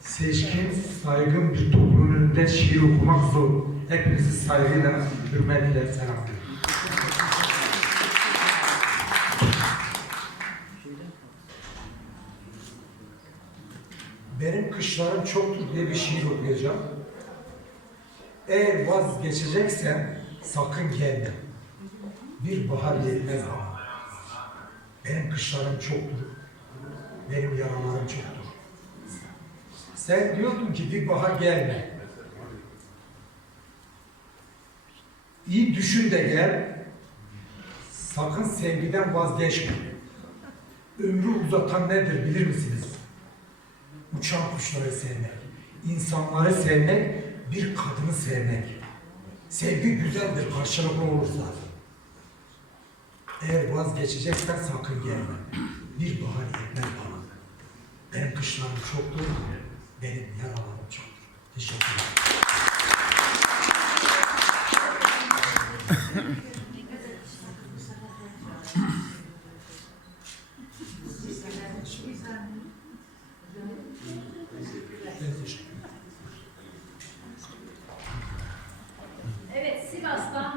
Seçkin, saygın bir toplumun önünde şiir okumak zor. Hepinizi saygıyla, hürmetle selamlıyorum. Benim kışlarım çoktur diye bir şiir okuyacağım. Eğer vazgeçeceksen sakın gelme. Bir bahar yetmez bana. Benim kışlarım çoktur. Benim yaralarım çoktur. Sen diyordun ki bir bahar gelme. İyi düşün de gel. Sakın sevgiden vazgeçme. Ömrü uzatan nedir bilir misiniz? Uçan kuşları sevmek, insanları sevmek, bir kadını sevmek. Sevgi güzeldir karşılıklı olursa. Eğer vazgeçeceksen sakın gelme. Bir bahar yetmez bana. Benim kışlarım çoktur, benim yaralarım çoktur. Teşekkür ederim. desgastar